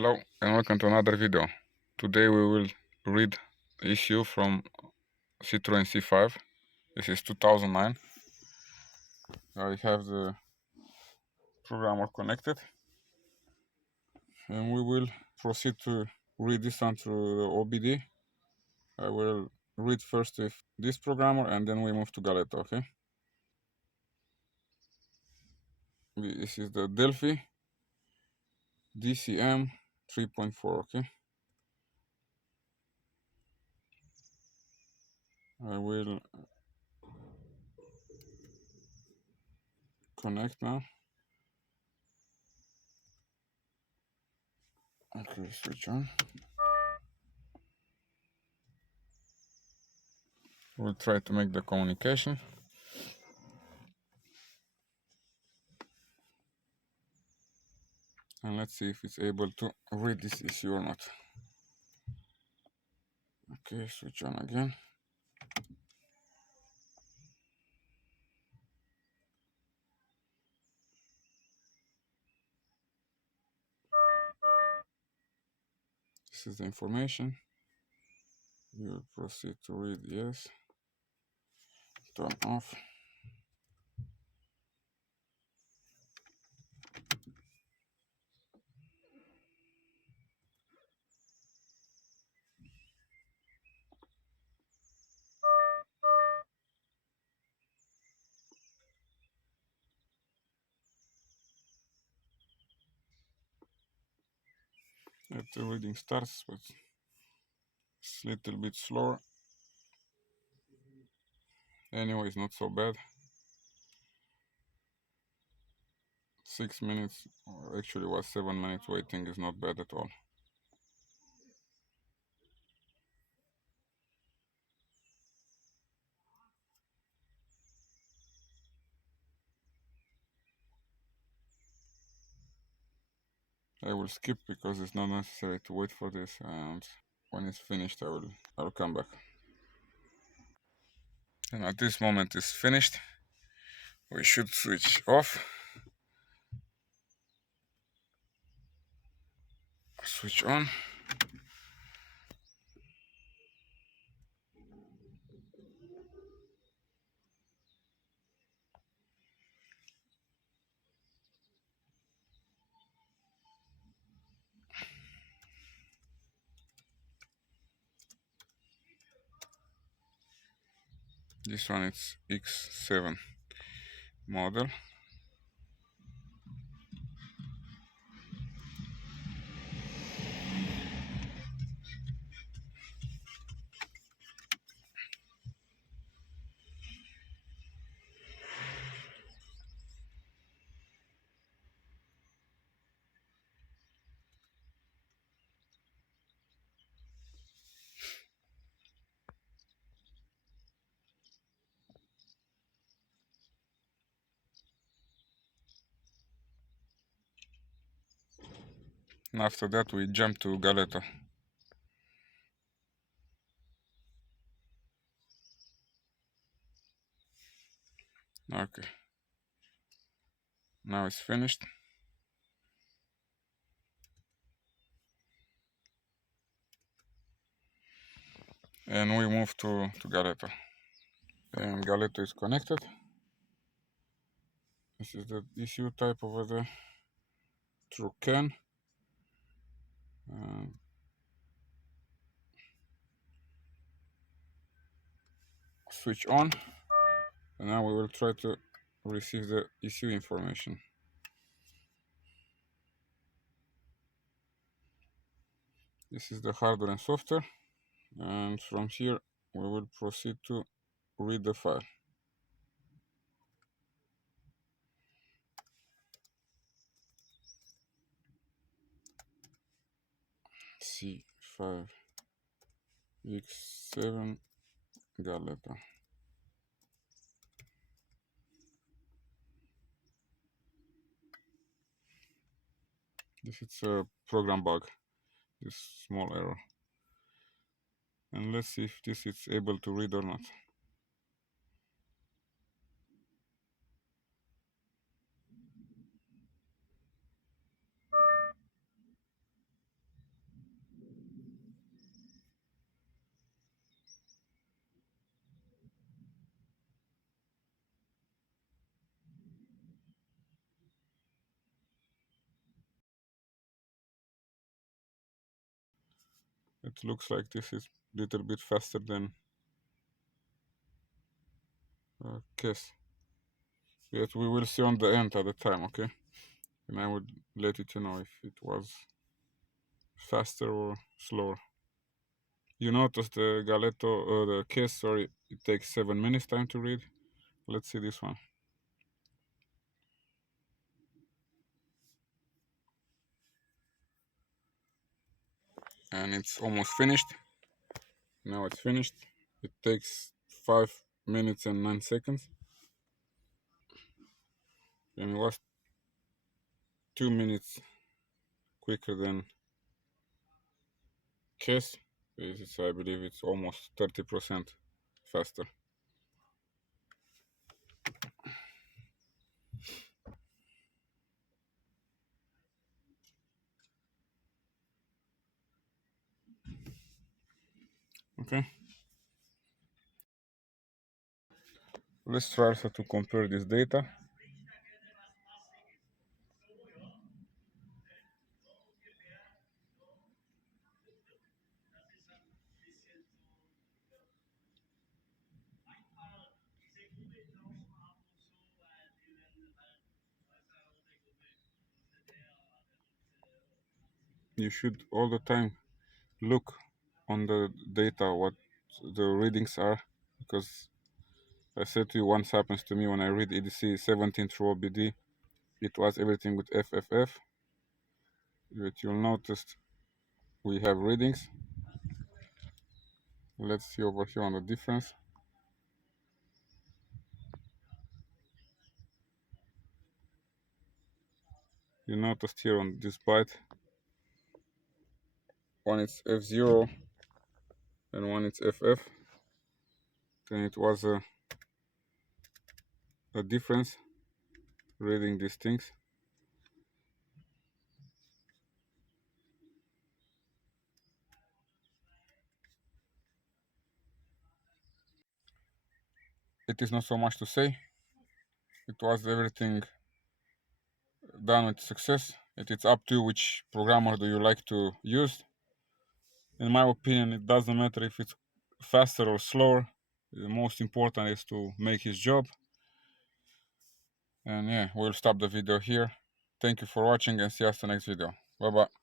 Hello and welcome to another video. Today we will read ECU from Citroen C5. This is 2009. I have the programmer connected and we will proceed to read this one through the OBD. I will read first with this programmer and then we move to Galletto, okay? This is the Delphi DCM 3.4, okay? I will connect now. Okay, switch on. We'll try to make the communication. And let's see if it's able to read this issue or not. Okay, switch on again. This is the information. You will proceed to read yes. Turn off. Let the reading starts, but it's a little bit slower. Anyway, it's not so bad. 6 minutes, or actually was 7 minutes waiting, is not bad at all. I will skip because it's not necessary to wait for this, and when it's finished I'll come back. And at this moment it's finished. We should switch off. Switch on. This one is X7 model. And after that we jump to Galletto. Okay. Now it's finished. And we move to Galletto. And Galletto is connected. This is the ECU type over there. Through CAN. Switch on. And now we will try to receive the ECU information. This is the hardware and software. And from here we will proceed to read the file. C5 X7 Galletto. This is a program bug, this small error. And let's see if this is able to read or not. it looks like this is a little bit faster than Kess. Yet we will see on the end at the time, okay? And I would let you know if it was faster or slower. You notice the Galletto, the Kess, sorry, it takes 7 minutes time to read. Let's see this one. And it's almost finished. Now it's finished. It takes 5 minutes and 9 seconds. And it was 2 minutes quicker than Kess. I believe it's almost 30% faster. Okay. Let's try also to compare this data. You should all the time look on the data what the readings are, because I said to you, once happens to me when I read EDC 17 through OBD, it was everything with FFF. But you'll notice we have readings. Let's see over here on the difference. You noticed here on this byte, one it's F0 and one it's FF. Then it was a difference reading these things. It is not so much to say. It was everything done with success. It is up to you which programmer do you like to use. In my opinion, it doesn't matter if it's faster or slower. The most important is to make his job. And yeah, we'll stop the video here. Thank you for watching and see us in the next video. Bye bye.